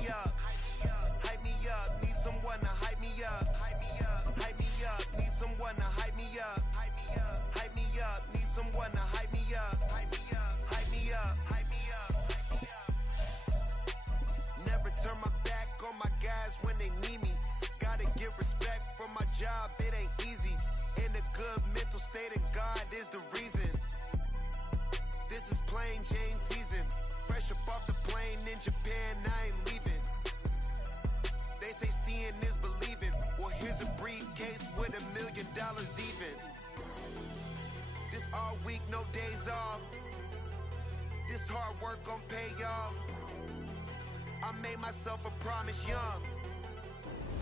me up. Hype me up. Need someone to hype me up. Hype me up. Hype me up. Need someone to hype me up. Hype me up. Hype me up. Need someone to hype me up. Hype me up. Hype me up. Hype me up. Hype me up. Never turn my back on my guys when they need me. Gotta give respect for my job. It ain't easy. In a good mental state, and God is the reason. This is plain Jane season. Fresh up off the plane in Japan, I ain't leaving. They say seeing is believing. Well, here's a briefcase with $1 million even. This all week, no days off. This hard work gon' pay off. I made myself a promise young.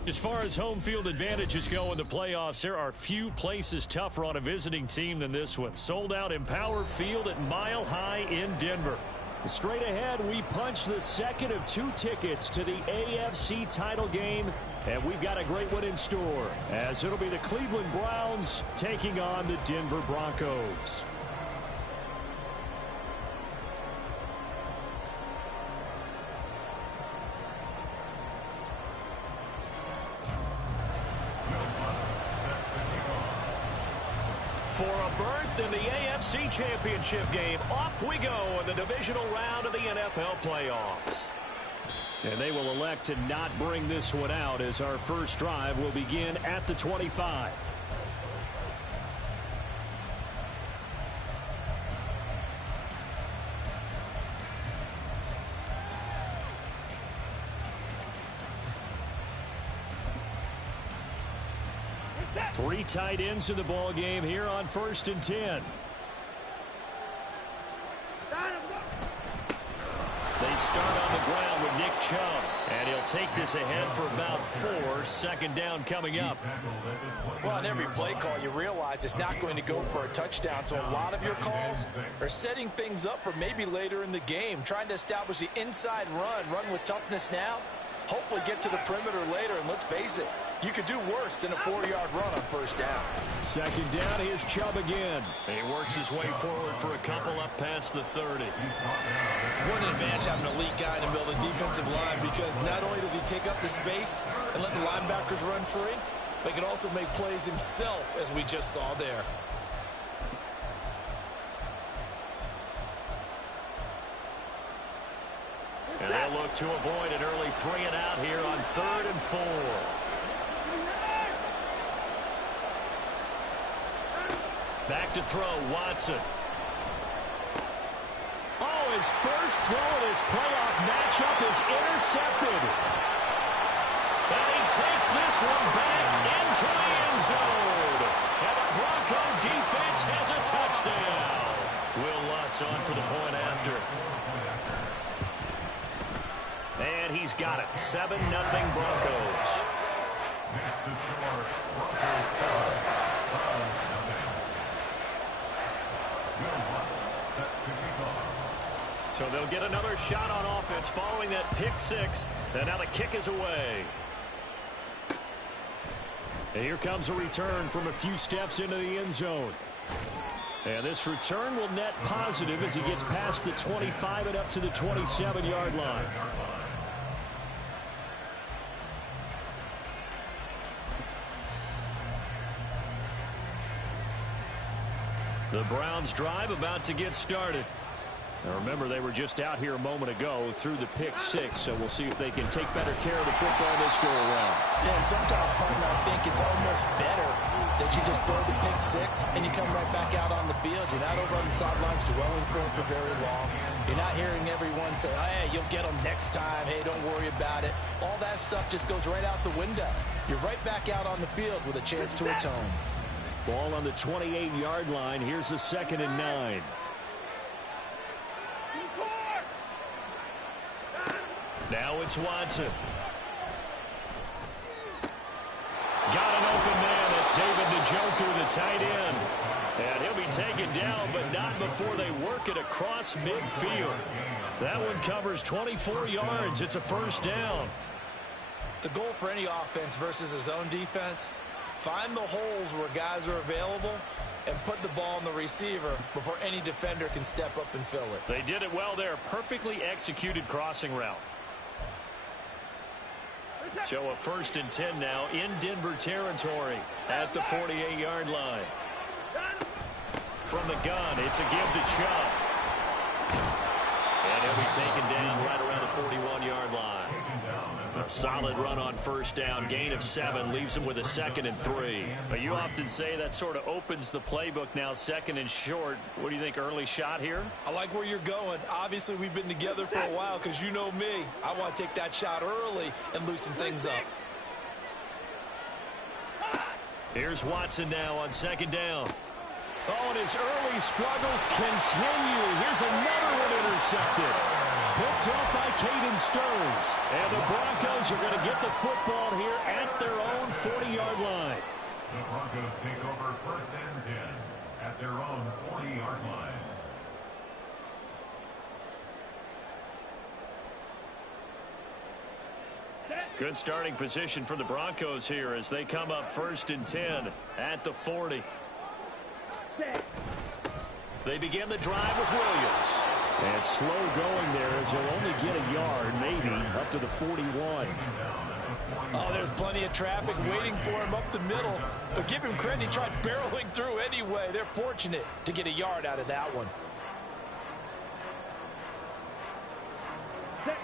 As far as home field advantages go in the playoffs, there are few places tougher on a visiting team than this one. Sold out Empower Field at Mile High in Denver. Straight ahead, we punch the second of 2 tickets to the AFC title game, and we've got a great one in store, as it'll be the Cleveland Browns taking on the Denver Broncos. For a berth in the AFC Championship game, off we go in the divisional round of the NFL playoffs. And they will elect to not bring this one out, as our first drive will begin at the 25. Three tight ends in the ball game here on 1st and 10. They start on the ground with Nick Chubb, and he'll take this ahead for about 4. 2nd down coming up. Well, on every play call, you realize it's not going to go for a touchdown, so a lot of your calls are setting things up for maybe later in the game, trying to establish the inside run with toughness now, hopefully get to the perimeter later, and let's face it, you could do worse than a 4-yard run on 1st down. 2nd down, here's Chubb again. He works his way forward for a couple up past the 30. What an advantage having an elite guy in the middle of the defensive line, because not only does he take up the space and let the linebackers run free, but he can also make plays himself, as we just saw there. And they'll look to avoid an early 3 and out here on 3rd and 4. Back to throw, Watson. Oh, his first throw in his playoff matchup is intercepted. And he takes this one back into the end zone. And the Bronco defense has a touchdown. Will Lutz on for the point after. And he's got it. 7-0 Broncos. Next to score, Broncos 7, So they'll get another shot on offense following that pick 6. And now the kick is away. And here comes a return from a few steps into the end zone. And this return will net positive as he gets past the 25 and up to the 27-yard line. The Browns drive about to get started. Now remember, they were just out here a moment ago through the pick 6, so we'll see if they can take better care of the football this go around. Yeah, and sometimes, partner, I think it's almost better that you just throw the pick 6 and you come right back out on the field. You're not over on the sidelines dwelling for very long. You're not hearing everyone say, oh, hey, you'll get them next time. Hey, don't worry about it. All that stuff just goes right out the window. You're right back out on the field with a chance to atone. Ball on the 28-yard line. Here's the 2nd and 9. Now it's Watson. Got an open man. That's David Njoku, the tight end. And he'll be taken down, but not before they work it across midfield. That one covers 24 yards. It's a 1st down. The goal for any offense versus his own defense, find the holes where guys are available and put the ball on the receiver before any defender can step up and fill it. They did it well there. Perfectly executed crossing route. So a 1st and 10 now in Denver territory at the 48-yard line. From the gun, it's a give to Chubb. And he'll be taken down right around the 41-yard line. A solid run on 1st down, gain of 7, leaves him with a 2nd and 3. But you often say that sort of opens the playbook now, 2nd and short. What do you think, early shot here? I like where you're going. Obviously, we've been together for a while because you know me. I want to take that shot early and loosen things up. Here's Watson now on 2nd down. Oh, and his early struggles continue. Here's another one intercepted. Picked off by Caden Stearns. And the Broncos are going to get the football here at their own 40-yard line. The Broncos take over 1st and 10 at their own 40-yard line. Good starting position for the Broncos here as they come up 1st and 10 at the 40. They begin the drive with Williams. And slow going there as he'll only get a yard, maybe, up to the 41. Oh, there's plenty of traffic waiting for him up the middle. But give him credit, he tried barreling through anyway. They're fortunate to get a yard out of that one.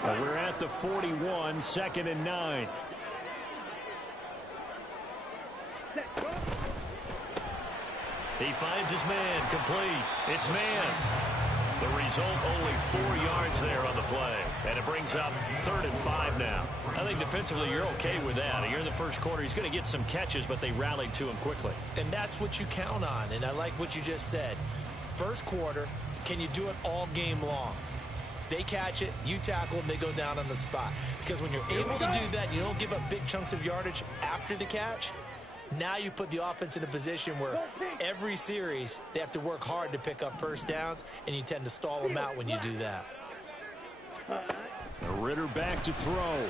Well, we're at the 41, 2nd and 9. He finds his man, complete. It's man. The result, only 4 yards there on the play. And it brings up 3rd and 5 now. I think defensively you're okay with that. Here in the first quarter, he's going to get some catches, but they rallied to him quickly. And that's what you count on, and I like what you just said. First quarter, can you do it all game long? They catch it, you tackle them, they go down on the spot. Because when you're able to do that, you don't give up big chunks of yardage after the catch. Now you put the offense in a position where every series they have to work hard to pick up 1st downs, and you tend to stall them out when you do that. Ritter back to throw.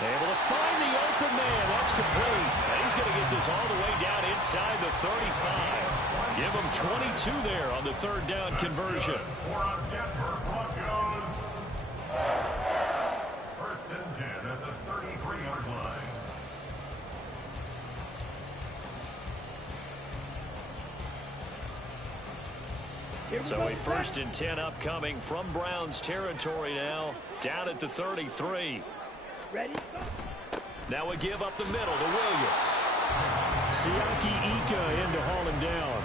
Able to find the open man. That's complete. And he's going to get this all the way down inside the 35. Give him 22 there on the 3rd down conversion. For our Denver Broncos. 1st and 10 at the 33-yard line. So a 1st and 10 upcoming from Browns territory now, down at the 33. Ready? Now a give up the middle to Williams. Siaki Ika in to haul him down.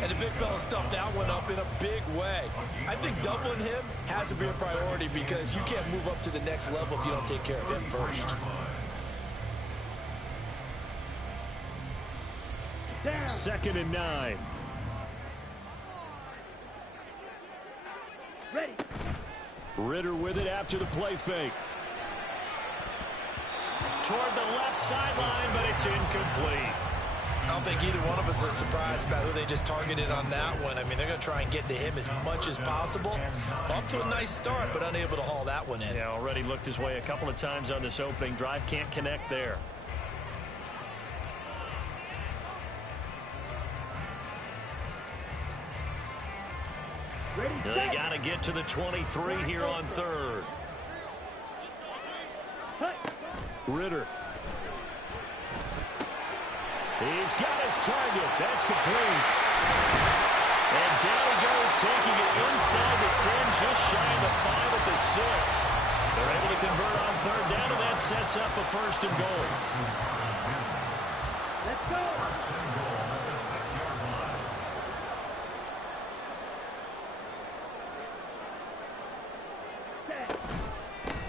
And the big fella stuffed that one up in a big way. I think doubling him has to be a priority because you can't move up to the next level if you don't take care of him first. 2nd and 9. Ready? Ritter with it after the play fake. Toward the left sideline, but it's incomplete. I don't think either one of us is surprised about who they just targeted on that one. I mean, they're going to try and get to him as much as possible. Off to a nice start, but unable to haul that one in. Yeah, already looked his way a couple of times on this opening drive. Can't connect there. Ready? They got to get to the 23 here on 3rd. Ritter. He's got his target. That's complete. And down he goes, taking it inside the 10, just shy of the 5 at the 6. They're able to convert on 3rd down, and that sets up a 1st and goal. Let's go. 1st and goal at the 6-yard line.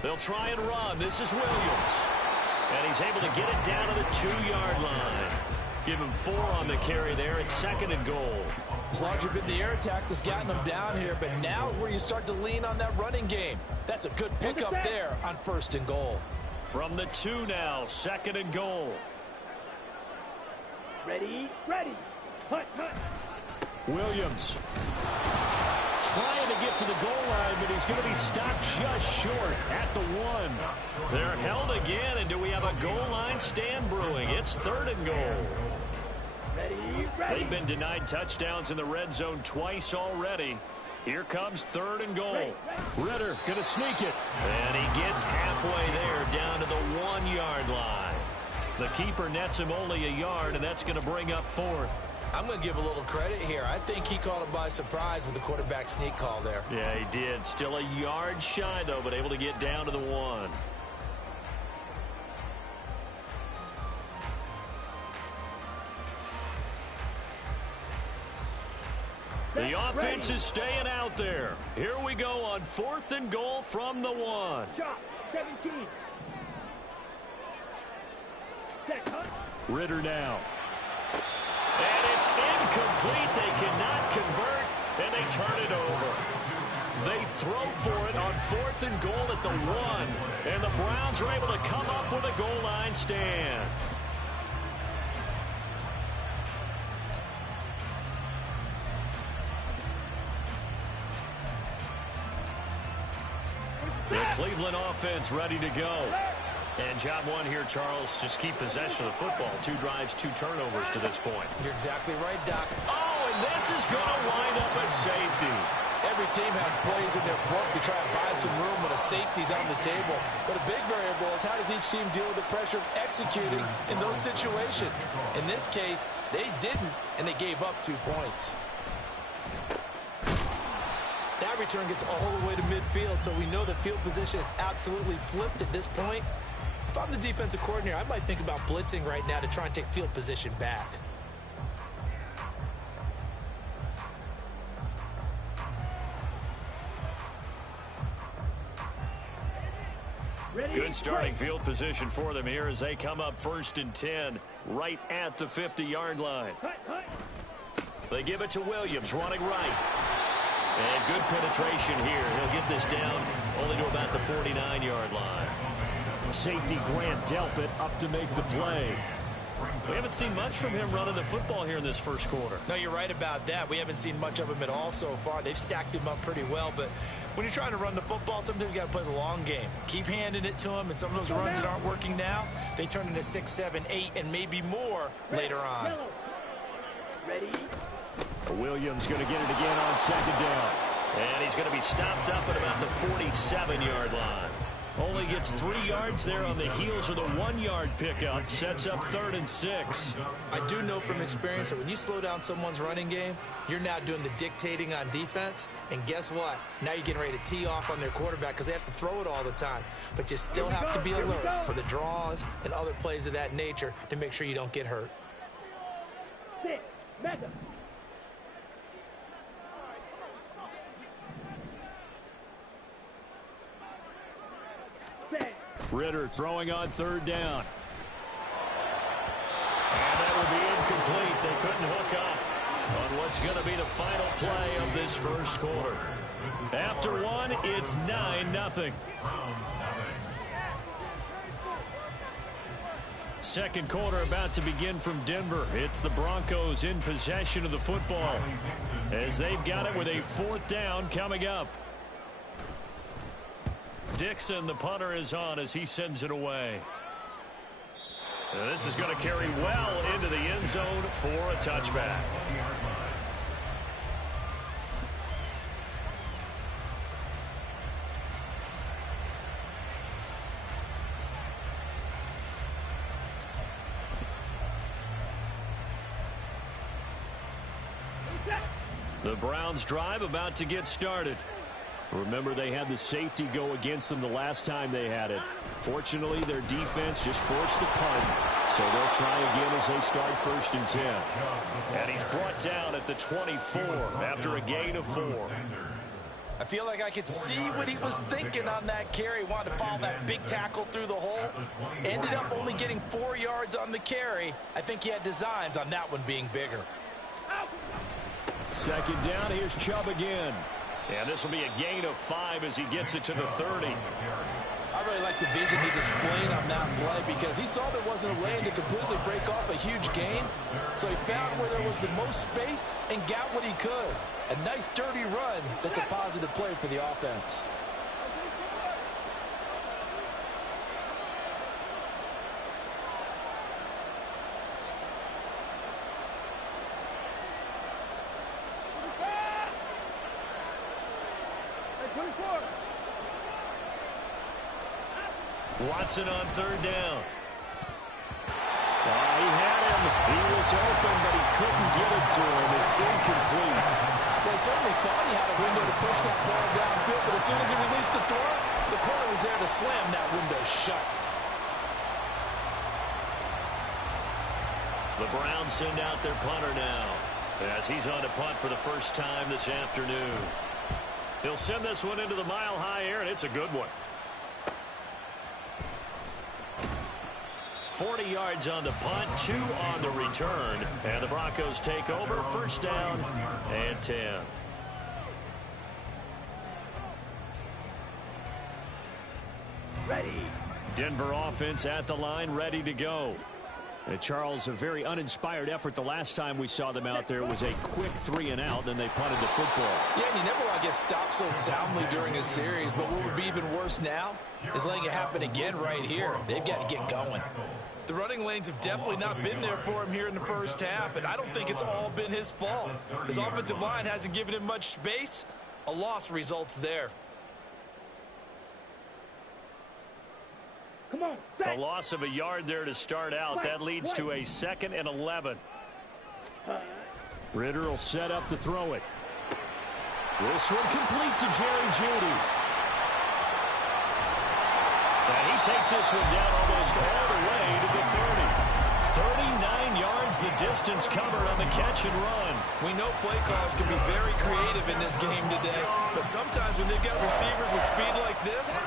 They'll try and run. This is Williams. And he's able to get it down to the 2-yard line. Give him 4 on the carry there at 2nd and goal. As long as you've been the air attack that's gotten them down here, but now is where you start to lean on that running game. That's a good pickup there on 1st and goal. From the 2 now, 2nd and goal. Ready? Ready. Hut, hut. Williams trying to get to the goal line, but he's going to be stopped just short at the 1. They're held again, and do we have a goal line stand brewing? It's 3rd and goal. Ready? Ready. They've been denied touchdowns in the red zone twice already. Here comes 3rd and goal. Ridder going to sneak it. And he gets halfway there down to the 1-yard line. The keeper nets him only a yard, and that's going to bring up 4th. I'm going to give a little credit here. I think he caught him by surprise with the quarterback sneak call there. Yeah, he did. Still a yard shy, though, but able to get down to the 1. The offense is staying out there. Here we go on 4th and goal from the 1. Shot, 17. Set, hunt. Ridder now. And it's incomplete. They cannot convert, and they turn it over. They throw for it on 4th and goal at the 1, and the Browns are able to come up with a goal line stand. The Cleveland offense ready to go. And job 1 here, Charles, just keep possession of the football. 2 drives, 2 turnovers to this point. You're exactly right, Doc. Oh, and this is going to wind up a safety. Every team has plays in their book to try and buy some room when a safety's on the table. But a big variable is how does each team deal with the pressure of executing in those situations. In this case, they didn't, and they gave up 2 points. That return gets all the way to midfield, so we know the field position is absolutely flipped at this point. If I'm the defensive coordinator, I might think about blitzing right now to try and take field position back. Good starting field position for them here as they come up 1st and 10 right at the 50-yard line. They give it to Williams running right. And good penetration here. He'll get this down only to about the 49-yard line. Safety Grant Delpit up to make the play. We haven't seen much from him running the football here in this first quarter. No, you're right about that. We haven't seen much of him at all so far. They've stacked him up pretty well, but when you're trying to run the football, sometimes you got to play the long game. Keep handing it to him, and some of those runs that aren't working now, they turn into 6, 7, 8, and maybe more later on. Ready? Williams going to get it again on 2nd down. And he's going to be stopped up at about the 47-yard line. Only gets 3 yards there on the heels of the 1-yard pickup. Sets up 3rd and 6. I do know from experience that when you slow down someone's running game, you're now doing the dictating on defense. And guess what? Now you're getting ready to tee off on their quarterback because they have to throw it all the time. But you still have to be alert for the draws and other plays of that nature to make sure you don't get hurt. 6, mega. Ridder throwing on 3rd down. And that will be incomplete. They couldn't hook up on what's going to be the final play of this first quarter. After 1, it's 9-0. Second quarter about to begin from Denver. It's the Broncos in possession of the football as they've got it with a 4th down coming up. Dixon, the punter, is on as he sends it away. And this is going to carry well into the end zone for a touchback. The Browns drive about to get started. Remember, they had the safety go against them the last time they had it. Fortunately, their defense just forced the punt, so they'll try again as they start 1st and 10. And he's brought down at the 24 after a gain of 4. I feel like I could see what he was thinking on that carry. Wanted to follow that big tackle through the hole. Ended up only getting 4 yards on the carry. I think he had designs on that one being bigger. 2nd down, here's Chubb again. And this will be a gain of 5 as he gets it to the 30. I really like the vision he displayed on that play because he saw there wasn't a lane to completely break off a huge gain. So he found where there was the most space and got what he could. A nice dirty run that's a positive play for the offense. 24. Watson on third down. He had him. He was open, but he couldn't get it to him. It's incomplete. Well, he certainly thought he had a window to push that ball downfield, but as soon as he released the throw, the corner was there to slam that window shut. The Browns send out their punter now, as he's on to punt for the first time this afternoon. He'll send this one into the mile-high air, and it's a good one. 40 yards on the punt, 2 on the return, and the Broncos take over, first down and 10. Ready. Denver offense at the line, ready to go. And Charles, a very uninspired effort the last time we saw them out there. It was a quick 3-and-out, and they punted the football. Yeah, and you never want to get stopped so soundly during a series, but what would be even worse now is letting it happen again right here. They've got to get going. The running lanes have definitely not been there for him here in the first half, and I don't think it's all been his fault. His offensive line hasn't given him much space. A loss results there. Come on, A set. loss of a yard there to start out. That leads to a 2nd and 11. Ritter will set up to throw it. This one complete to Jerry Jeudy. And he takes this one down almost all the way to the 30. 39 yards the distance covered on the catch and run. We know play calls can be very creative in this game today, but sometimes when they've got receivers with speed like this,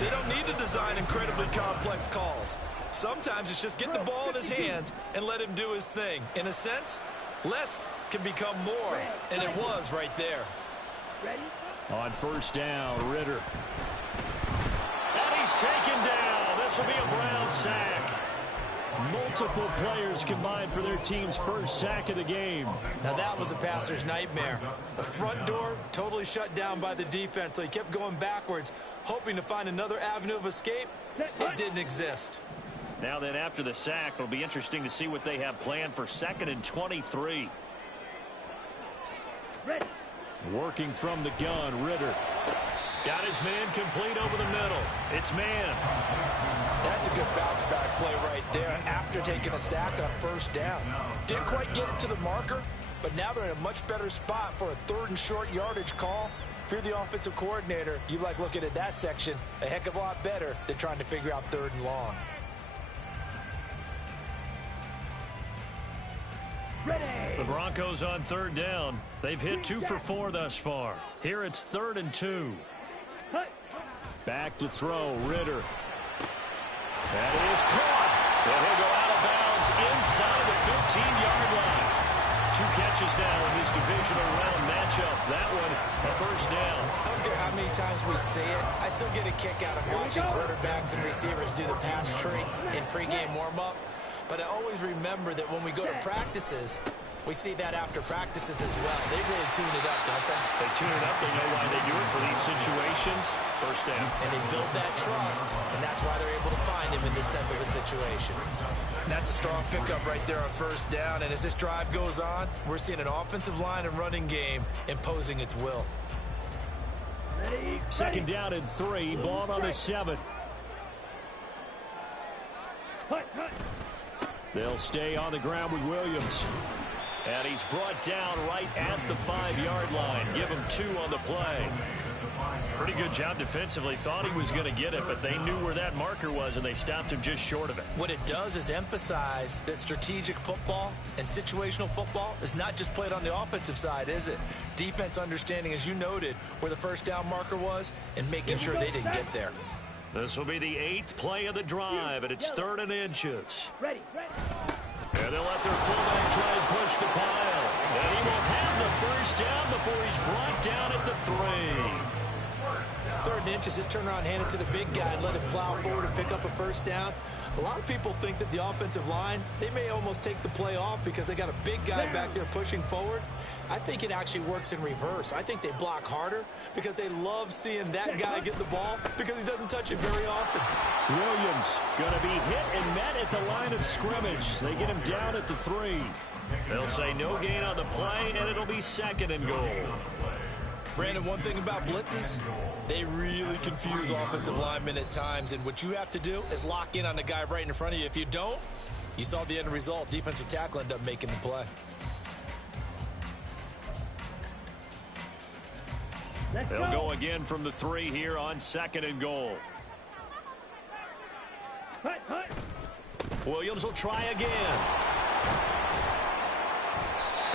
they don't need to design incredibly complex calls. Sometimes it's just get the ball in his hands and let him do his thing. In a sense, less can become more, and it was right there. Ready. On first down, Ritter. And he's taken down. This will be a Brown sack. Multiple players combined for their team's first sack of the game. Now that was a passer's nightmare. The front door totally shut down by the defense, so he kept going backwards, hoping to find another avenue of escape. It didn't exist. Now then, after the sack, it'll be interesting to see what they have planned for 2nd and 23. Ready. Working from the gun, Ritter. Got his man complete over the middle. It's man. That's a good bounce-back play right there after taking a sack on first down. Didn't quite get it to the marker, but now they're in a much better spot for a 3rd and short yardage call. If you're the offensive coordinator, you like looking at that section a heck of a lot better than trying to figure out 3rd and long. Ready. The Broncos on 3rd down. They've hit 2 for 4 thus far. Here it's 3rd and 2. Cut. Back to throw, Ritter. That is caught. And he'll go out of bounds inside the 15-yard line. 2 catches now in this divisional round matchup. That one, a first down. I don't care how many times we see it. I still get a kick out of watching quarterbacks and receivers do the pass tree in pregame warm-up. But I always remember that when we go to practices, we see that after practices as well. They really tune it up, don't they? They tune it up. They know why they do it for these situations. First down. And they build that trust, and that's why they're able to find him in this type of a situation. That's a strong pickup right there on first down, and as this drive goes on, we're seeing an offensive line and running game imposing its will. Ready. 2nd down and 3. Ball on the 7. Cut. Cut. They'll stay on the ground with Williams. And he's brought down right at the 5-yard line. Give him 2 on the play. Pretty good job defensively. Thought he was going to get it, but they knew where that marker was, and they stopped him just short of it. What it does is emphasize that strategic football and situational football is not just played on the offensive side, is it? Defense understanding, as you noted, where the first down marker was and making sure they didn't get there. This will be the 8th play of the drive, and it's 3rd and inches. Ready. Ready. And they'll let their fullback try and push the pile. And he will have the first down before he's brought down at the 3. 3rd and inches, just turn around, hand it to the big guy, and let him plow forward and pick up a first down. A lot of people think that the offensive line, they may almost take the play off because they got a big guy back there pushing forward. I think it actually works in reverse. I think they block harder Because they love seeing that guy get the ball because he doesn't touch it very often. Williams going to be hit and met at the line of scrimmage. They get him down at the 3. They'll say no gain on the play, and it'll be 2nd and goal. Brandon, one thing about blitzes, They really confuse offensive linemen at times, and what you have to do is lock in on the guy right in front of you. If you don't, you saw the end result. Defensive tackle ended up making the play. They'll go again from the 3 here on 2nd and goal. Hut, hut. Williams will try again.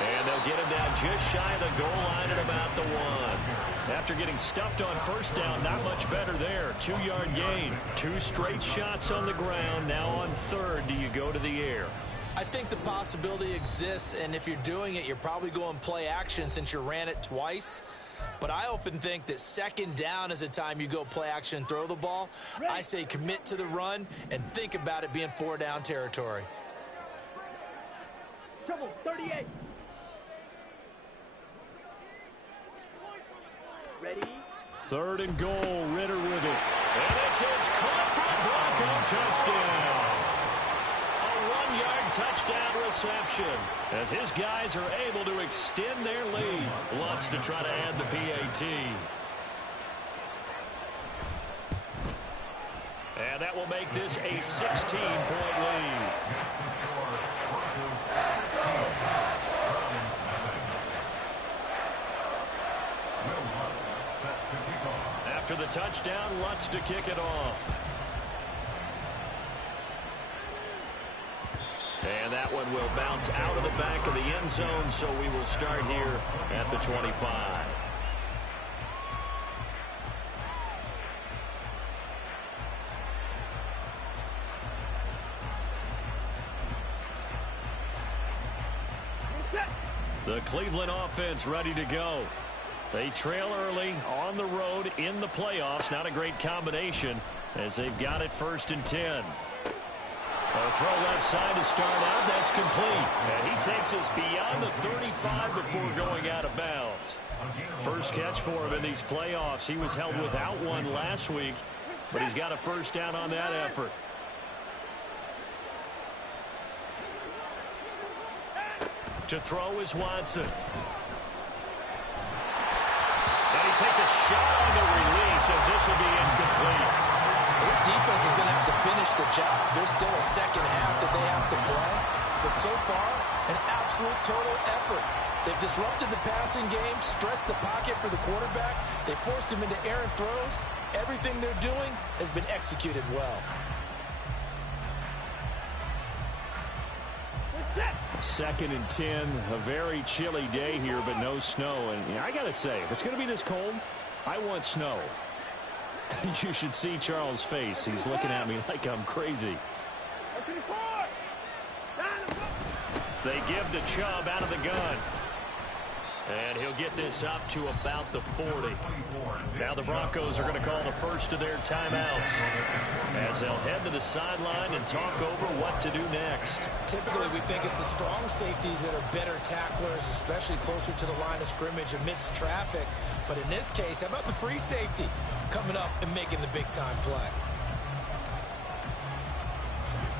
And they'll get him down just shy of the goal line at about the 1. After getting stuffed on first down, not much better there. 2-yard gain. 2 straight shots on the ground. Now on 3rd, do you go to the air? I think the possibility exists, and if you're doing it, you're probably going play action since you ran it twice. But I often think that 2nd down is a time you go play action and throw the ball. I say commit to the run and think about it being 4-down territory. Trouble, 38. Ready? 3rd and goal, Ritter with it. And this is caught for a Bronco touchdown. A 1-yard touchdown reception as his guys are able to extend their lead. Lutz to try to add the PAT. And that will make this a 16-point lead. After the touchdown, Lutz to kick it off. And that one will bounce out of the back of the end zone, so we will start here at the 25. The Cleveland offense ready to go. They trail early on the road in the playoffs. Not a great combination as they've got it 1st and 10. A throw left side to start out. That's complete. And he takes us beyond the 35 before going out of bounds. First catch for him in these playoffs. He was held without one last week, but he's got a 1st down on that effort. To throw is Watson. And he takes a shot on the release as this will be incomplete. This defense is going to have to finish the job. There's still a 2nd half that they have to play. But so far, an absolute total effort. They've disrupted the passing game, stressed the pocket for the quarterback. They forced him into errant throws. Everything they're doing has been executed well. 2nd and 10, a very chilly day here, but no snow. And I got to say, if it's going to be this cold, I want snow. You should see Charles' face. He's looking at me like I'm crazy. They give to Chubb out of the gun. And he'll get this up to about the 40. Now the Broncos are going to call the first of their timeouts as they'll head to the sideline and talk over what to do next. Typically, we think it's the strong safeties that are better tacklers, especially closer to the line of scrimmage amidst traffic. But in this case, how about the free safety coming up and making the big-time play?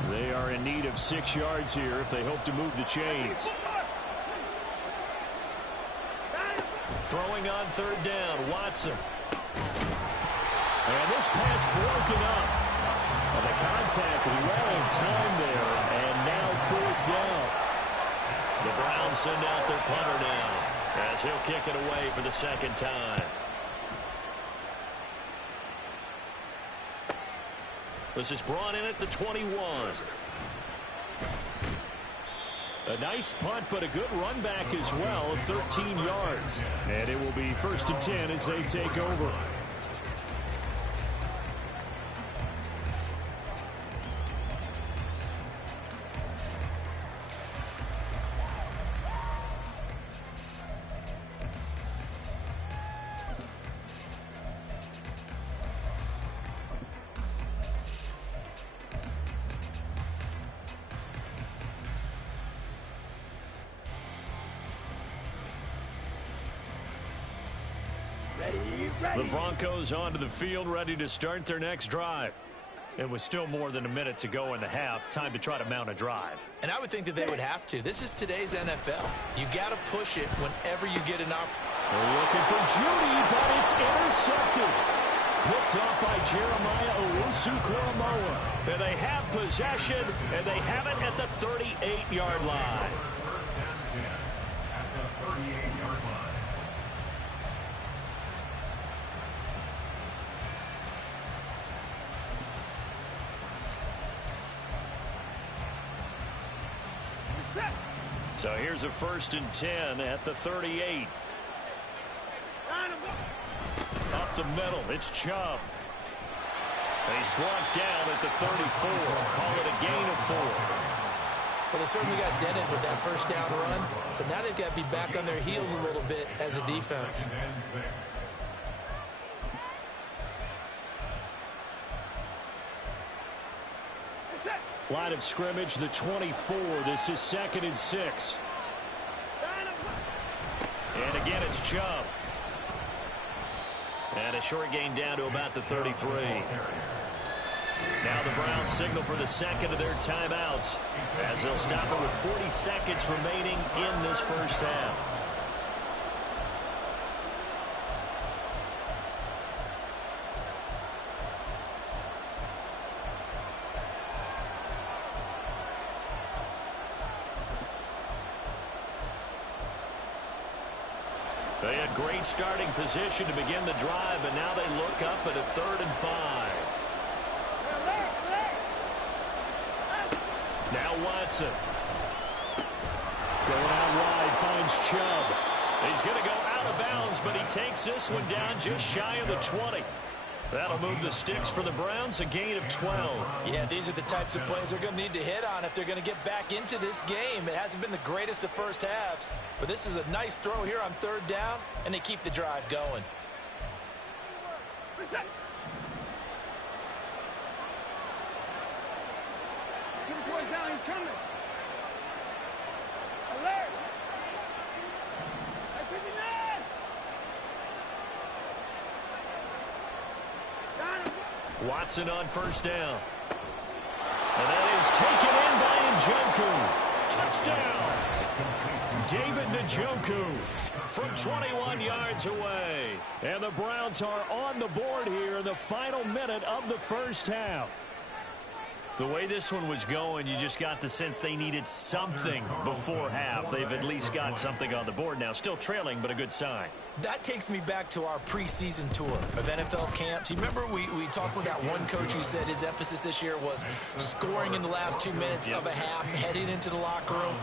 They are in need of 6 yards here if they hope to move the chains. Throwing on 3rd down, Watson. And this pass broken up. And the contact well in time there. And now 4th down. The Browns send out their punter now as he'll kick it away for the 2nd time. This is brought in at the 21. A nice punt, but a good run back as well of 13 yards. And it will be 1st and 10 as they take over. The Broncos onto the field, ready to start their next drive. It was still more than a minute to go in the half. Time to try to mount a drive. And I would think that they would have to. This is today's NFL. You got to push it whenever you get an opportunity. They're looking for Judy, but it's intercepted. Picked off by Jeremiah Owusu-Koramoah. And they have possession, and they have it at the 38-yard line. At the 38-yard line. So here's a 1st and 10 at the 38. Up the middle, it's Chubb. And he's brought down at the 34. Call it a gain of 4. Well, they certainly got dented with that first down run. So now they've got to be back on their heels a little bit as a defense. Line of scrimmage, the 24. This is 2nd and 6. And again, it's Chubb. And a short gain down to about the 33. Now the Browns signal for the second of their timeouts as they'll stop it with 40 seconds remaining in this first half. They had great starting position to begin the drive, but now they look up at a 3rd and 5. Now Watson. Going out wide, finds Chubb. He's going to go out of bounds, but he takes this one down just shy of the 20. That'll move the sticks for the Browns, a gain of 12. Yeah, these are the types of plays they're going to need to hit on if they're going to get back into this game. It hasn't been the greatest of first halves, but this is a nice throw here on 3rd down, and they keep the drive going. Keep the boys down, he's coming. Alert! Hey, 59! Watson on 1st down. And that is taken in by Njoku. Touchdown! David Njoku from 21 yards away. And the Browns are on the board here in the final minute of the first half. The way this one was going, you just got the sense they needed something before half. They've at least got something on the board now. Still trailing, but a good sign. That takes me back to our preseason tour of NFL camps. You remember we talked with that one coach who said his emphasis this year was scoring in the last 2 minutes of a half, heading into the locker room.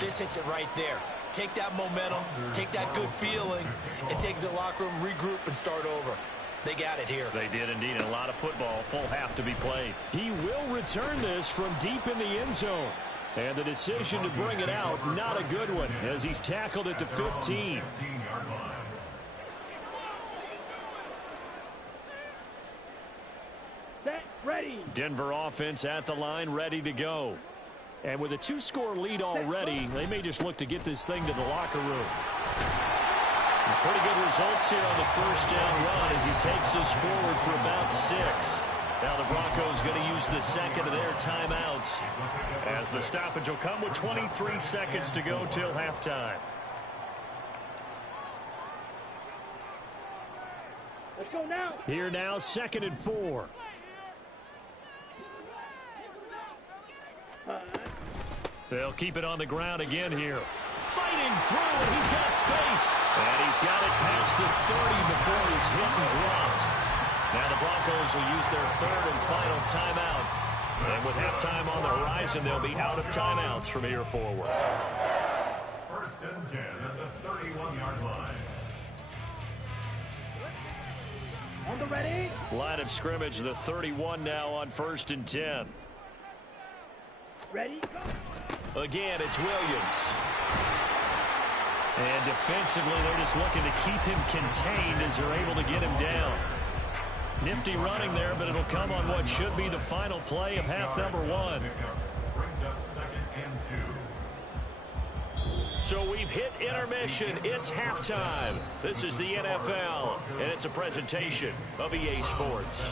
This hits it right there. Take that momentum, take that good feeling, and take it to the locker room, regroup, and start over. They got it here. They did indeed, and a lot of football, full half to be played. He will return this from deep in the end zone. And the decision to bring it out, not a good one, as he's tackled at the 15. Set, ready. Denver offense at the line, ready to go. And with a 2-score lead already, they may just look to get this thing to the locker room. Pretty good results here on the first down run as he takes us forward for about 6. Now the Broncos going to use the second of their timeouts as the stoppage will come with 23 seconds to go till halftime. Let's go now. Here now, 2nd and 4. They'll keep it on the ground again here. Fighting through, and he's got space. And he's got it past the 30 before he's hit and dropped. Now the Broncos will use their 3rd and final timeout. And with halftime on the horizon, they'll be out of timeouts from here forward. 1st and 10 at the 31-yard line. On the ready. Line of scrimmage, the 31 now on 1st and 10. Ready, go. Again, it's Williams. And defensively, they're just looking to keep him contained as they're able to get him down. Nifty running there, but it'll come on what should be the final play of half number 1. Brings up 2nd and 2. So we've hit intermission. It's halftime. This is the NFL, and it's a presentation of EA Sports.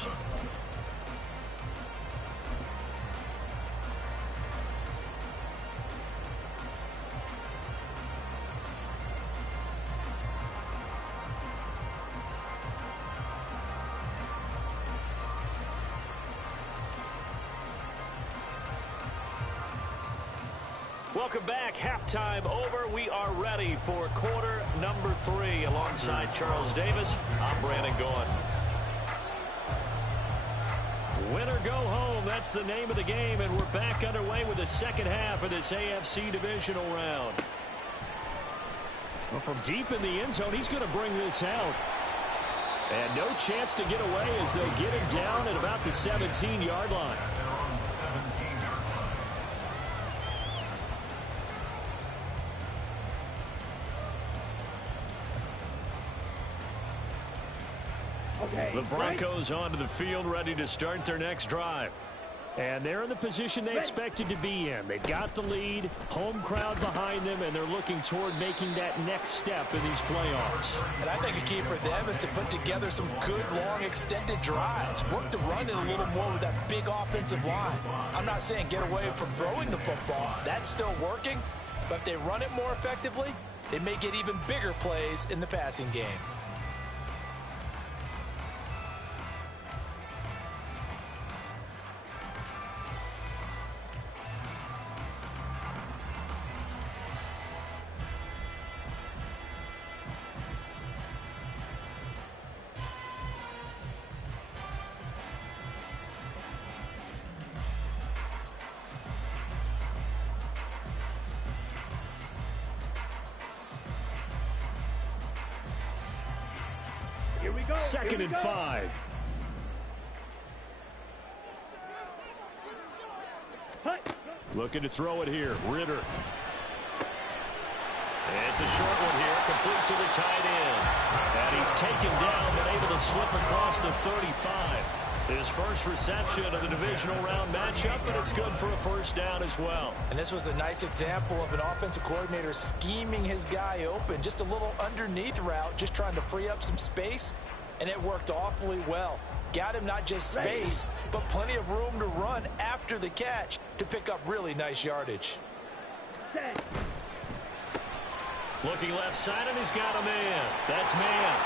Welcome back. Halftime over. We are ready for quarter number 3. Alongside Charles Davis, I'm Brandon Gaughan. Win or go home, that's the name of the game, and we're back underway with the second half of this AFC divisional round. Well, from deep in the end zone, he's going to bring this out. And no chance to get away as they get him down at about the 17-yard line. The Broncos onto the field, ready to start their next drive. And they're in the position they expected to be in. They've got the lead, home crowd behind them, and they're looking toward making that next step in these playoffs. And I think a key for them is to put together some good, long, extended drives. Work the run in a little more with that big offensive line. I'm not saying get away from throwing the football. That's still working. But if they run it more effectively, they may get even bigger plays in the passing game. Second and 5. Looking to throw it here. Ritter. It's a short one here, complete to the tight end. And he's taken down, but able to slip across the 35. His first reception of the divisional round matchup, but it's good for a first down as well. And this was a nice example of an offensive coordinator scheming his guy open. Just a little underneath route, just trying to free up some space. And it worked awfully well. Got him not just space, but plenty of room to run after the catch to pick up really nice yardage. Looking left side, and he's got a man. That's man.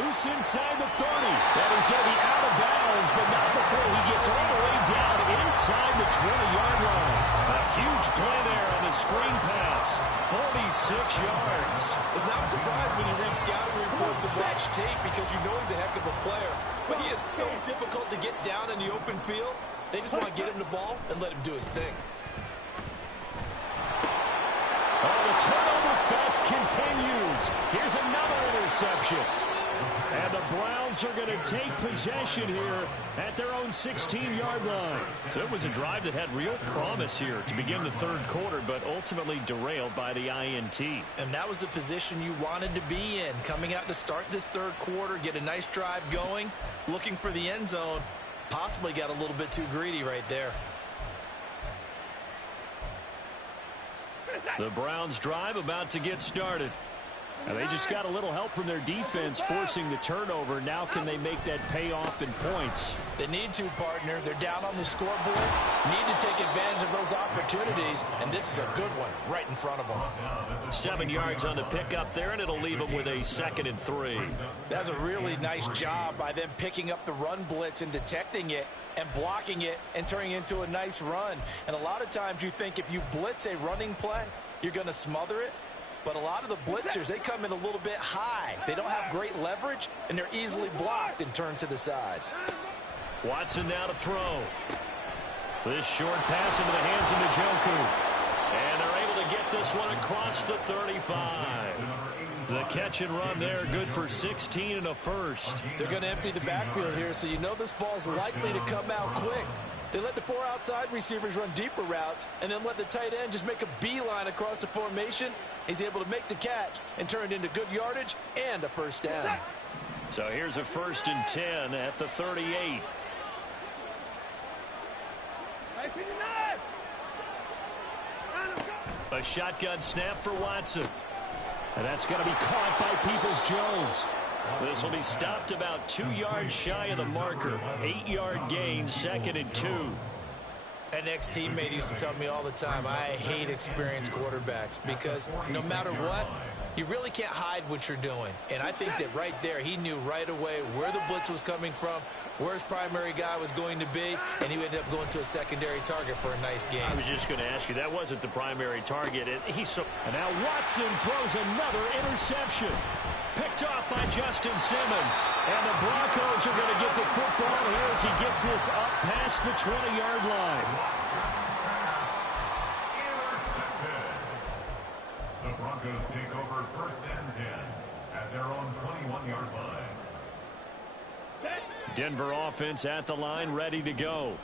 Loose inside the 30. And he's going to be out of bounds, but not before he gets all the way down inside the 20-yard line. A huge play there on the screen pass. 46 yards. It's not a surprise when you read scouting reports and watch tape because you know he's a heck of a player. But he is so difficult to get down in the open field. They just want to get him the ball and let him do his thing. Oh, the turnover fest continues. Here's another interception. And the Browns are going to take possession here at their own 16-yard line. So it was a drive that had real promise here to begin the third quarter, but ultimately derailed by the INT. And that was the position you wanted to be in. Coming out to start this third quarter, get a nice drive going, looking for the end zone. Possibly got a little bit too greedy right there. The Browns drive about to get started. And they just got a little help from their defense forcing the turnover. Now can they make that pay off in points? They need to, partner. They're down on the scoreboard. Need to take advantage of those opportunities. And this is a good one right in front of them. 7 yards on the pickup there, and it'll leave them with a 2nd and 3. That's a really nice job by them picking up the run blitz and detecting it and blocking it and turning it into a nice run. And a lot of times you think if you blitz a running play, you're going to smother it. But a lot of the blitzers, they come in a little bit high. They don't have great leverage, and they're easily blocked and turned to the side. Watson now to throw. This short pass into the hands of Njoku. And they're able to get this one across the 35. The catch and run there, good for 16 and a first. They're going to empty the backfield here, so you know this ball's likely to come out quick. They let the 4 outside receivers run deeper routes and then let the tight end just make a beeline across the formation. He's able to make the catch and turn it into good yardage and a first down. So here's a 1st and 10 at the 38. A shotgun snap for Watson. And that's going to be caught by Peoples-Jones. This will be stopped about 2 yards shy of the marker. 8-yard gain, 2nd and 2. An ex-teammate used to tell me all the time, I hate experienced quarterbacks because no matter what, you really can't hide what you're doing. And I think that right there, he knew right away where the blitz was coming from, where his primary guy was going to be, and he ended up going to a secondary target for a nice game. I was just going to ask you, that wasn't the primary target. And now Watson throws another interception. Picked off by Justin Simmons. And the Broncos are going to get the football here as he gets this up past the 20-yard line. The Broncos take over 1st and 10 at their own 21-yard line. Denver offense at the line, ready to go.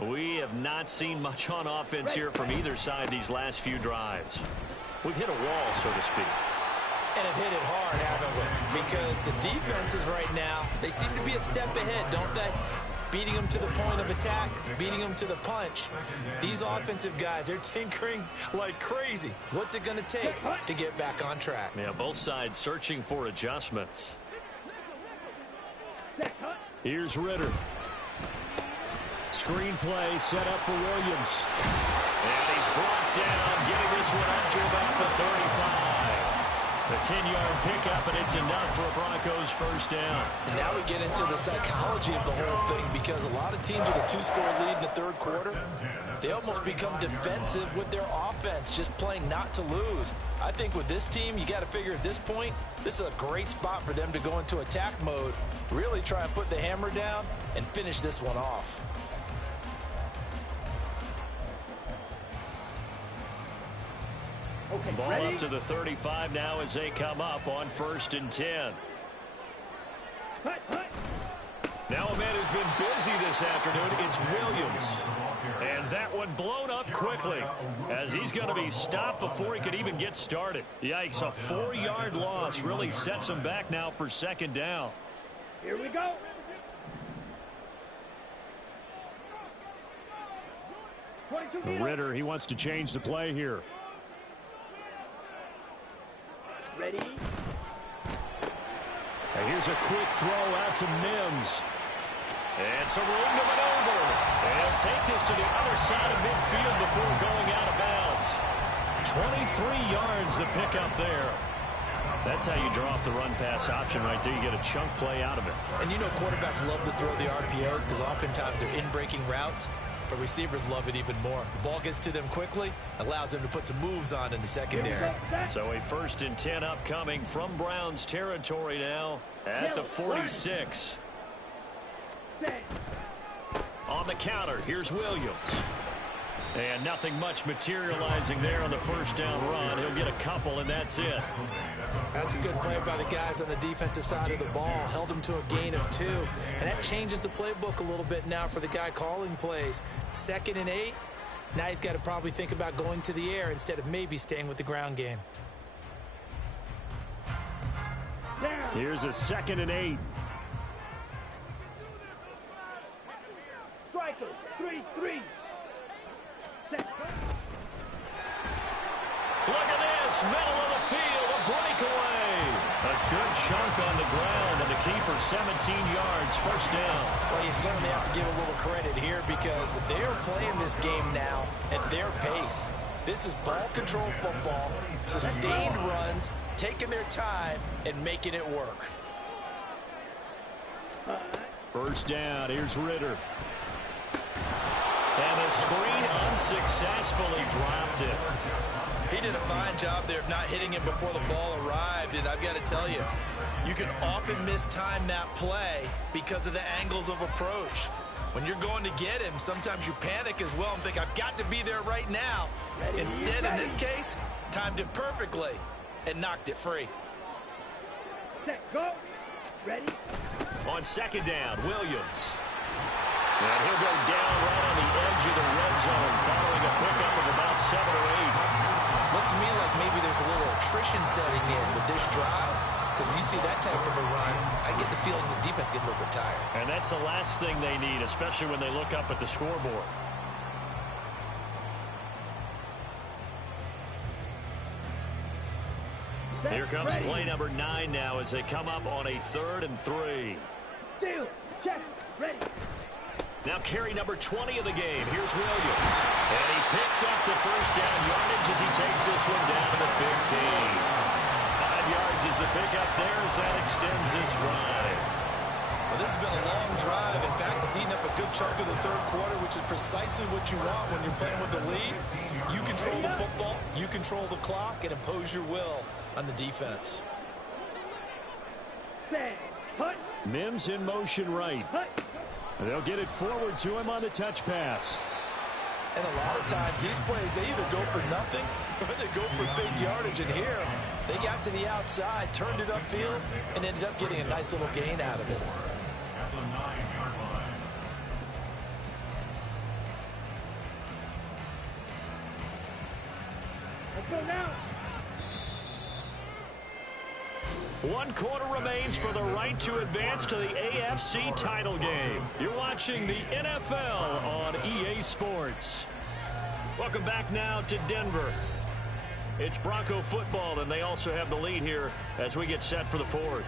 We have not seen much on offense here from either side these last few drives. We've hit a wall, so to speak. And have hit it hard, haven't we? Because the defenses right now, they seem to be a step ahead, don't they? Beating them to the point of attack, beating them to the punch. These offensive guys, they're tinkering like crazy. What's it going to take to get back on track? Yeah, both sides searching for adjustments. Here's Ritter. Screen play set up for Williams. And he's brought down, getting this one up to about the 35. A 10-yard pickup, and it's enough for a Broncos first down. And now we get into the psychology of the whole thing, because a lot of teams with a 2-score lead in the third quarter, they almost become defensive with their offense, just playing not to lose. I think with this team, you got to figure at this point, this is a great spot for them to go into attack mode, really try and put the hammer down and finish this one off. Okay, Ball ready? up to the 35 now as they come up on 1st and 10. Hut, hut. Now a man who's been busy this afternoon, it's Williams. And that one blown up quickly as he's going to be stopped before he could even get started. Yikes, a 4-yard loss really sets him back now for 2nd down. Here we go. Ritter, he wants to change the play here. Ready? And here's a quick throw out to Mims. And some room to maneuver. And he'll take this to the other side of midfield before going out of bounds. 23 yards the pickup there. That's how you draw off the run-pass option right there. You get a chunk play out of it. And you know quarterbacks love to throw the RPOs because oftentimes they're in-breaking routes, but receivers love it even more. The ball gets to them quickly, allows them to put some moves on in the secondary. So a 1st and 10 upcoming from Browns territory now at the 46. On the counter, here's Williams. And nothing much materializing there on the 1st down run. He'll get a couple, and that's it. That's a good play by the guys on the defensive side of the ball. Held him to a gain of 2. And that changes the playbook a little bit now for the guy calling plays. 2nd and 8. Now he's got to probably think about going to the air instead of maybe staying with the ground game. Here's a 2nd and 8. Striker, 3-3. Look at this, middle of the field, a breakaway. A good chunk on the ground, and the keeper 17 yards, 1st down. Well, you certainly have to give a little credit here because they're playing this game now at their pace. This is ball control football, sustained runs, taking their time and making it work. 1st down, here's Ritter. And the screen unsuccessfully dropped it. He did a fine job there of not hitting him before the ball arrived, and I've got to tell you, you can often mistime that play because of the angles of approach. When you're going to get him, sometimes you panic as well and think, I've got to be there right now. Instead, in this case, timed it perfectly and knocked it free. Set, go. Ready? On 2nd down, Williams. And he'll go down right on the edge of the red zone following a pickup of about 7 or 8. Looks to me like maybe there's a little attrition setting in with this drive, because when you see that type of a run, I get the feeling the defense gets a little bit tired. And that's the last thing they need, especially when they look up at the scoreboard. Here comes play number 9 now as they come up on a 3rd and 3. Still, check, ready. Now carry number 20 of the game. Here's Williams. And he picks up the 1st down yardage as he takes this one down to the 15. is the pickup there as that extends this drive. Well, this has been a long drive. In fact, it's eaten up a good chunk of the third quarter, which is precisely what you want when you're playing with the lead. You control the football, you control the clock, and impose your will on the defense. Set. Hut. Mims in motion right. Hut. They'll get it forward to him on the touch pass. And a lot of times these plays, they either go for nothing or they go for big yardage. And here, they got to the outside, turned it upfield, and ended up getting a nice little gain out of it. At the 9-yard line. Let's go now. 1 quarter remains for the right to advance to the AFC title game. You're watching the NFL on EA Sports. Welcome back now to Denver. It's Bronco football, and they also have the lead here as we get set for the fourth.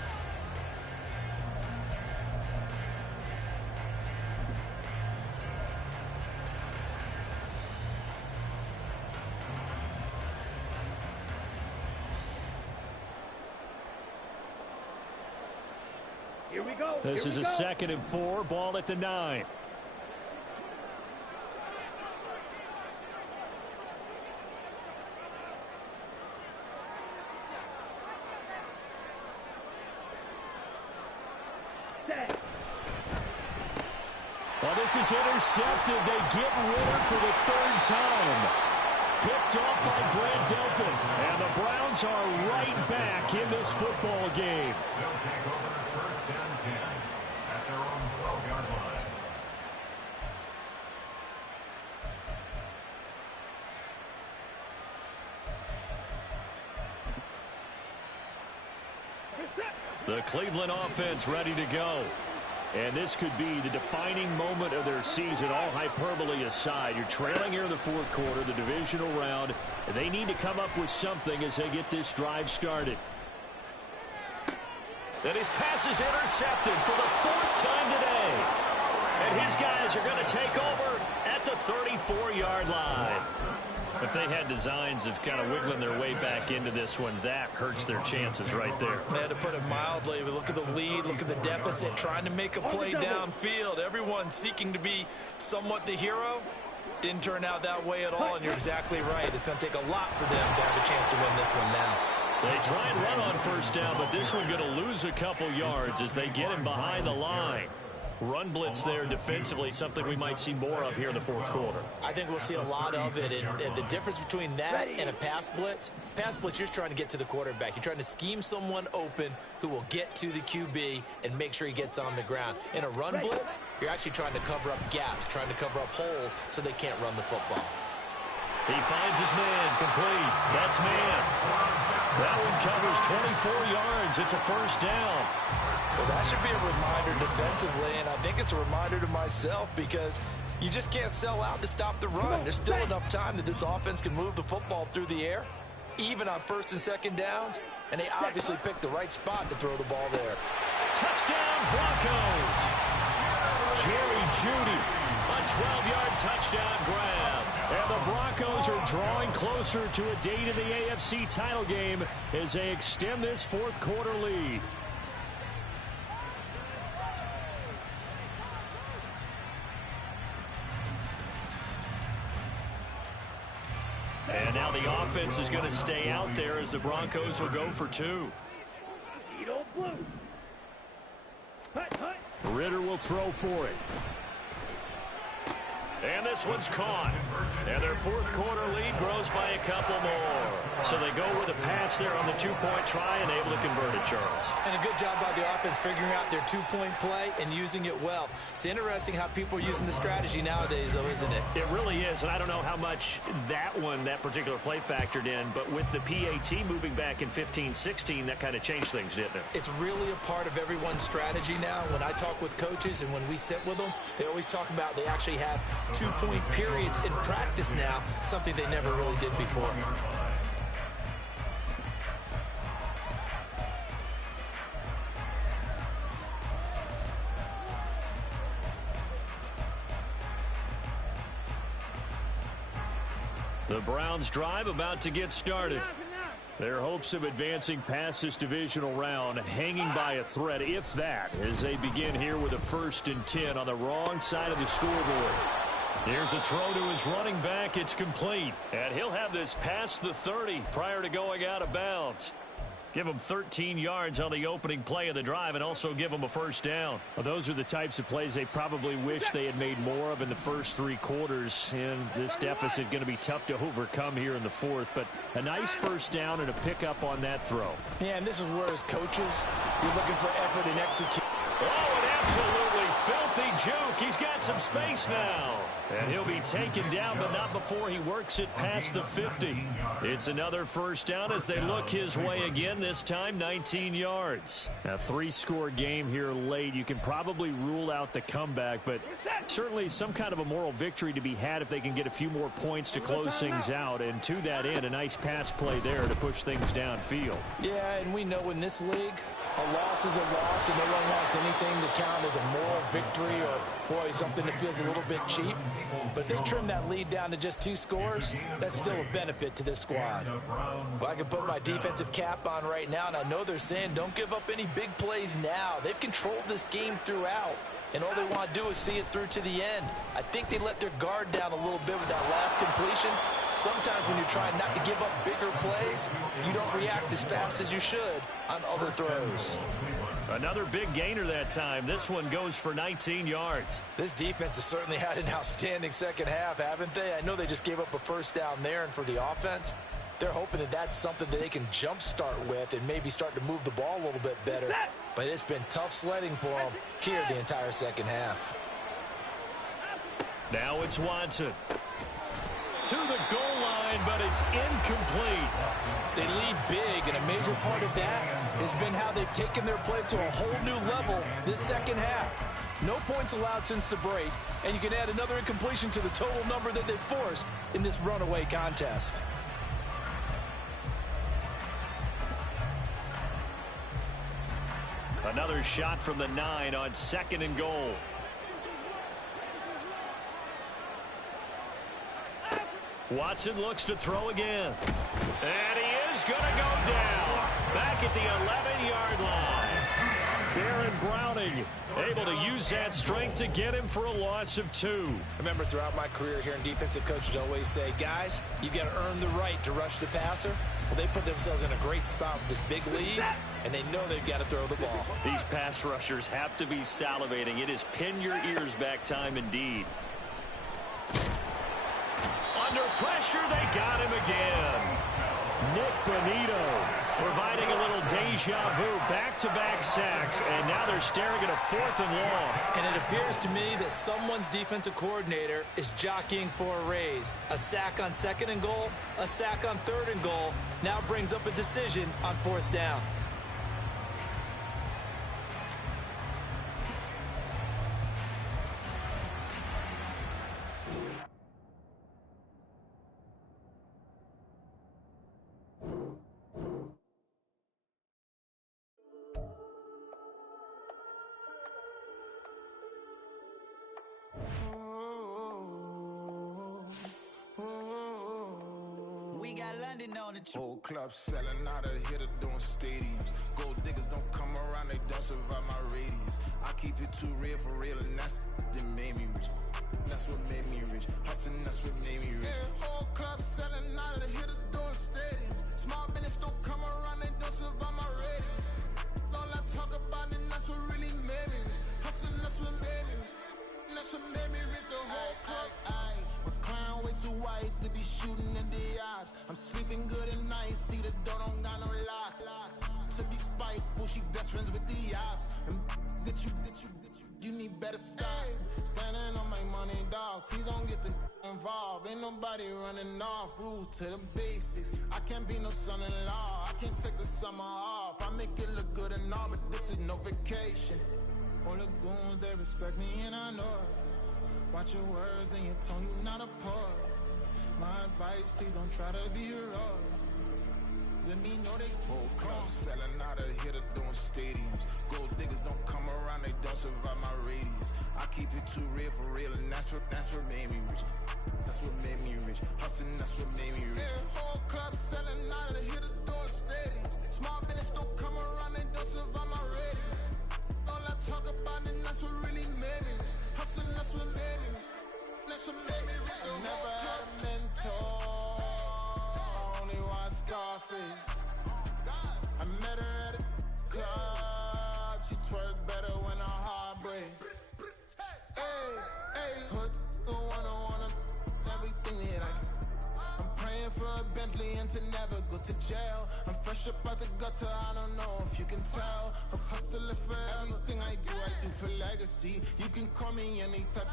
Here we go. This is a 2nd and 4, ball at the 9. Set. Well, this is intercepted. They get Ritter for the 3rd time. Picked off by Grant Delpit. And the Browns are right back in this football game. They'll take over first and 10 at their own 12-yard line. The Cleveland offense ready to go. And this could be the defining moment of their season, all hyperbole aside. You're trailing here in the 4th quarter, the divisional round. And they need to come up with something as they get this drive started. And his pass is intercepted for the 4th time today. And his guys are going to take over at the 34-yard line. If they had designs of kind of wiggling their way back into this one, that hurts their chances right there. They had to put it mildly. Look at the lead, look at the deficit, trying to make a play downfield. Everyone seeking to be somewhat the hero. Didn't turn out that way at all, and you're exactly right. It's going to take a lot for them to have a chance to win this one now. They try and run on first down, but this one going to lose a couple yards as they get him behind the line. Run blitz there defensively, something we might see more of here in the 4th quarter. I think we'll see a lot of it, and the difference between that and a pass blitz, you're just trying to get to the quarterback. You're trying to scheme someone open who will get to the QB and make sure he gets on the ground. In a run blitz, you're actually trying to cover up gaps, trying to cover up holes so they can't run the football. He finds his man, complete. That's man. That one covers 24 yards. It's a 1st down. Well, that should be a reminder defensively, and I think it's a reminder to myself because you just can't sell out to stop the run. There's still enough time that this offense can move the football through the air, even on 1st and 2nd downs, and they obviously picked the right spot to throw the ball there. Touchdown, Broncos. Jerry Jeudy, a 12-yard touchdown grab. And the Broncos are drawing closer to a date in the AFC title game as they extend this 4th quarter lead. And now the offense is going to stay out there as the Broncos will go for 2. Edo blue. Hut, hut. Ritter will throw for it. And this one's caught. And their 4th quarter lead grows by a couple more. So they go with a pass there on the 2-point try and able to convert it, Charles. And a good job by the offense figuring out their 2-point play and using it well. It's interesting how people are using the strategy nowadays, though, isn't it? It really is, and I don't know how much that particular play factored in, but with the PAT moving back in 15-16, that kind of changed things, didn't it? It's really a part of everyone's strategy now. When I talk with coaches and when we sit with them, they always talk about they actually have 2-point periods in practice now, something they never really did before. The Browns drive about to get started. Their hopes of advancing past this divisional round hanging by a thread, if that, as they begin here with a 1st and 10 on the wrong side of the scoreboard. Here's a throw to his running back. It's complete. And he'll have this past the 30 prior to going out of bounds. Give him 13 yards on the opening play of the drive and also give him a 1st down. Well, those are the types of plays they probably wish they had made more of in the first 3 quarters. And this deficit going to be tough to overcome here in the 4th. But a nice 1st down and a pickup on that throw. Yeah, and this is where as coaches, you're looking for effort and execution. Oh, an absolutely filthy juke. He's got some space now. And he'll be taken down, but not before he works it past the 50. It's another 1st down as they look his way again, this time 19 yards. A 3-score game here late. You can probably rule out the comeback, but certainly some kind of a moral victory to be had if they can get a few more points to close things out. And to that end, a nice pass play there to push things downfield. Yeah, and we know in this league, a loss is a loss, and no one wants anything to count as a moral victory or, boy, something that feels a little bit cheap. But if they trim that lead down to just 2 scores, that's still a benefit to this squad. Well, I can put my defensive cap on right now, and I know they're saying don't give up any big plays now. They've controlled this game throughout, and all they want to do is see it through to the end. I think they let their guard down a little bit with that last completion. Sometimes when you're trying not to give up bigger plays, you don't react as fast as you should on other throws. Another big gainer that time. This one goes for 19 yards. This defense has certainly had an outstanding second half, haven't they? I know they just gave up a 1st down there, and for the offense, they're hoping that that's something that they can jumpstart with and maybe start to move the ball a little bit better. But it's been tough sledding for them here the entire second half. Now it's Watson. To the goal line, but it's incomplete. They lead big, and a major part of that has been how they've taken their play to a whole new level this second half. No points allowed since the break, and you can add another incompletion to the total number that they've forced in this runaway contest. Another shot from the 9 on 2nd and goal. Watson looks to throw again. And he is going to go down. Back at the 11-yard line. Baron Browning able to use that strength to get him for a loss of 2. I remember throughout my career here in defensive coaches always say, guys, you got to earn the right to rush the passer. Well, they put themselves in a great spot with this big lead, and they know they've got to throw the ball. These pass rushers have to be salivating. It is pin your ears back time indeed. Under pressure, they got him again. Nick Bonito providing a little deja vu, back-to-back sacks, and now they're staring at a 4th and long. And it appears to me that someone's defensive coordinator is jockeying for a raise. A sack on 2nd and goal, a sack on 3rd and goal, now brings up a decision on 4th down. Whole club selling out of hitter doing stadiums. Gold diggers don't come around, they don't survive my radius. I keep it too real for real, and that's that made me rich. That's what made me rich. Hustling, that's what made me rich. Yeah, whole club selling out of the hitters doing stadiums. Small business don't come around, they don't survive my radius. All I talk about, and that's what really made me rich. Hustling, that's what made me rich. That's what made me rich. The whole club. Clown way too white to be shooting in the eyes. I'm sleeping good at night, see the door don't got no locks. To be spiteful, she best friends with the ops. And that you need better stocks. Standing on my money, dog. Please don't get the involved. Ain't nobody running off. Rules to the basics. I can't be no son-in-law. I can't take the summer off. I make it look good and all, but this is no vacation. All the goons, they respect me and I know it. Watch your words and your tone, you not a poet. My advice, please don't try to be heroic. Let me know they whole club selling out of hitter doing stadiums. Gold diggers don't come around, they don't survive my radius. I keep it too real for real, and that's what made me rich. That's what made me rich. Hustling, that's what made me rich. Yeah, whole club selling out of the hitters doing stadiums. Small business don't come around, they don't survive my ratings. All I talk about it, that's what really made me rich. Hustling, that's what made me rich. That's what made me rich. I never had a mentor, only one Scarface. I met her at a club, she twerk better when her heart breaks. Hey, hood, wanna everything that I'm praying for a Bentley and to never go to jail. I'm fresh up out the gutter, I don't know if you can tell. I'm hustling for everything I do for legacy. You can call me any type of